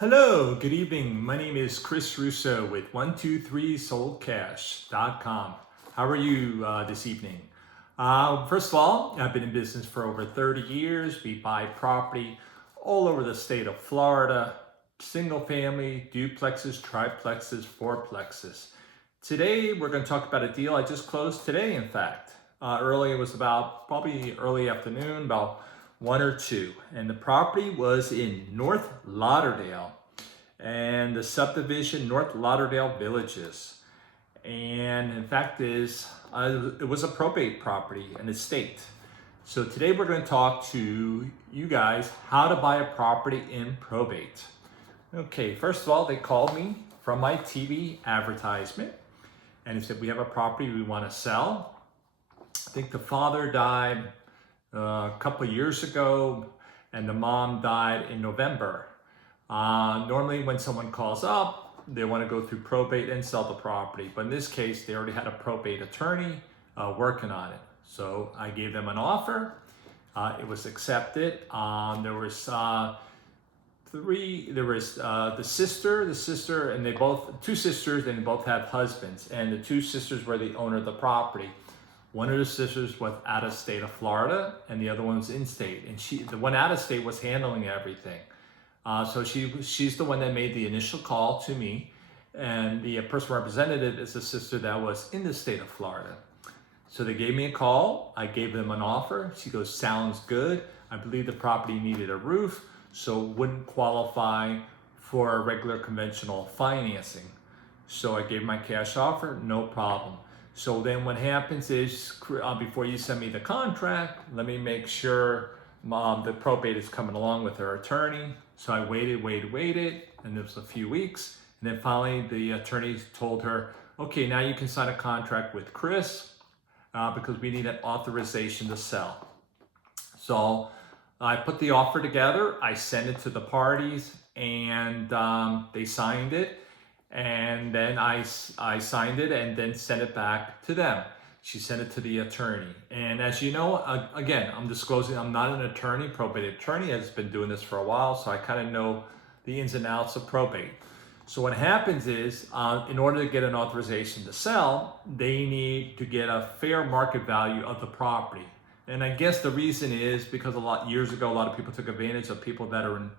Hello, good evening. My name is Chris Russo with 123soldcash.com. How are you this evening? First of all, I've been in business for over 30 years. We buy property all over the state of Florida, single family, duplexes, triplexes, fourplexes. Today, we're going to talk about a deal I just closed today, in fact. Early, it was about probably early afternoon, about 1 or 2. And the property was in North Lauderdale and the subdivision North Lauderdale Villages. And in fact it was a probate property, an estate. So today we're going to talk to you guys how to buy a property in probate. Okay, first of all, they called me from my TV advertisement and they said, we have a property we want to sell. I think the father died a couple of years ago and the mom died in November. Normally when someone calls up, they want to go through probate and sell the property. But in this case, they already had a probate attorney working on it. So I gave them an offer. It was accepted. There was three. There was the sister, and two sisters, and they both have husbands. And the two sisters were the owner of the property. One of the sisters was out of state of Florida, and the other one was in state. And the one out of state was handling everything. So she's the one that made the initial call to me, and the person representative is the sister that was in the state of Florida. So they gave me a call. I gave them an offer. She goes, sounds good. I believe the property needed a roof, so wouldn't qualify for a regular conventional financing. So I gave my cash offer, no problem. So then what happens is, before you send me the contract, let me make sure the probate is coming along with her attorney. So I waited, and it was a few weeks. And then finally the attorney told her, okay, now you can sign a contract with Chris because we need an authorization to sell. So I put the offer together, I sent it to the parties, and they signed it. And then I signed it and then sent it back to them. She sent it to the attorney. And as you know, again, I'm disclosing I'm not an attorney. Probate attorney has been doing this for a while, so I kind of know the ins and outs of probate. So what happens is, in order to get an authorization to sell, they need to get a fair market value of the property. And I guess the reason is because years ago, a lot of people took advantage of people that are in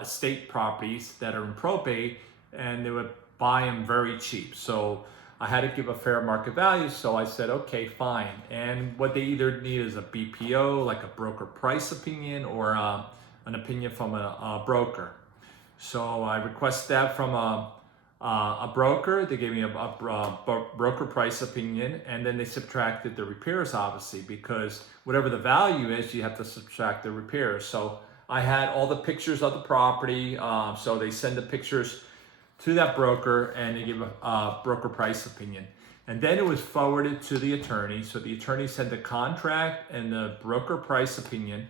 estate properties that are in probate, and they would buy them very cheap. So I had to give a fair market value, so I said, okay, fine. And what they either need is a BPO, like a broker price opinion, or an opinion from a broker. So I requested that from a broker. They gave me a broker price opinion, and then they subtracted the repairs, obviously, because whatever the value is, you have to subtract the repairs. So I had all the pictures of the property, so they send the pictures to that broker, and they give a broker price opinion. And then it was forwarded to the attorney. So the attorney sent the contract and the broker price opinion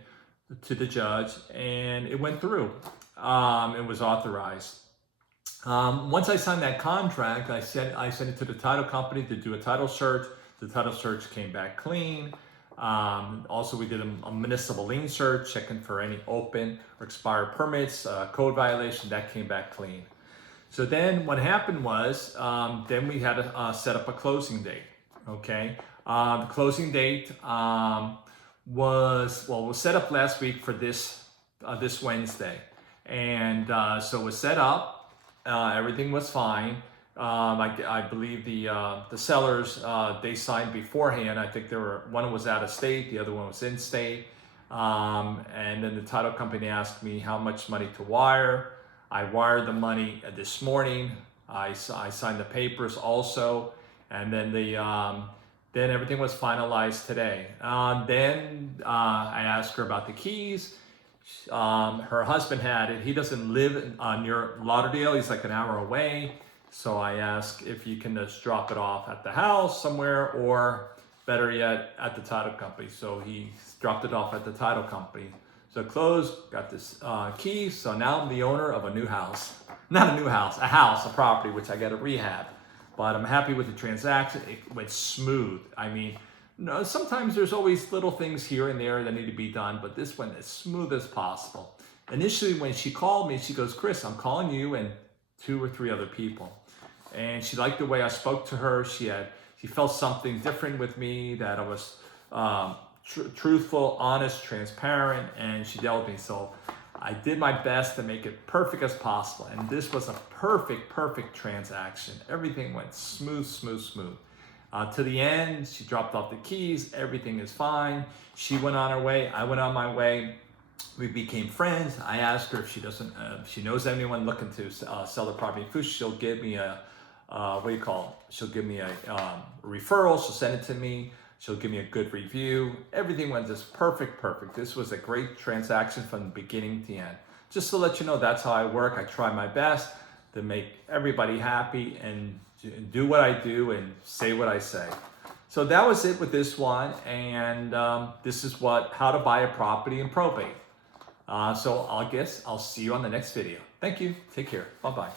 to the judge, and it went through. It was authorized. Once I signed that contract, I sent it to the title company to do a title search. The title search came back clean. Also, we did a municipal lien search, checking for any open or expired permits, code violation. That came back clean. So then what happened was, then we had to set up a closing date, okay? The closing date was set up last week for this Wednesday. And so it was set up, everything was fine. I believe the sellers, they signed beforehand. I think one was out of state, the other one was in state. And then the title company asked me how much money to wire. I wired the money this morning. I signed the papers also, and then then everything was finalized today. Then I asked her about the keys. Her husband had it. He doesn't live near Lauderdale. He's like an hour away. So I asked if you can just drop it off at the house somewhere, or better yet, at the title company. So he dropped it off at the title company. So closed, got this key, so now I'm the owner of a new house. Not a new house, a property, which I got to rehab. But I'm happy with the transaction. It went smooth. I mean, sometimes there's always little things here and there that need to be done, but this went as smooth as possible. Initially, when she called me, she goes, Chris, I'm calling you and 2 or 3 other people. And she liked the way I spoke to her. She felt something different with me, that I was truthful, honest, transparent, and she dealt with me. So I did my best to make it perfect as possible. And this was a perfect transaction. Everything went smooth. To the end, she dropped off the keys. Everything is fine. She went on her way. I went on my way. We became friends. I asked her if she knows anyone looking to sell the property first. She'll give me a she'll give me a referral. She'll send it to me. She'll give me a good review. Everything went just perfect. This was a great transaction from the beginning to the end. Just to let you know, that's how I work. I try my best to make everybody happy and do what I do and say what I say. So that was it with this one, and this is how to buy a property in probate. So I guess I'll see you on the next video. Thank you. Take care. Bye-bye.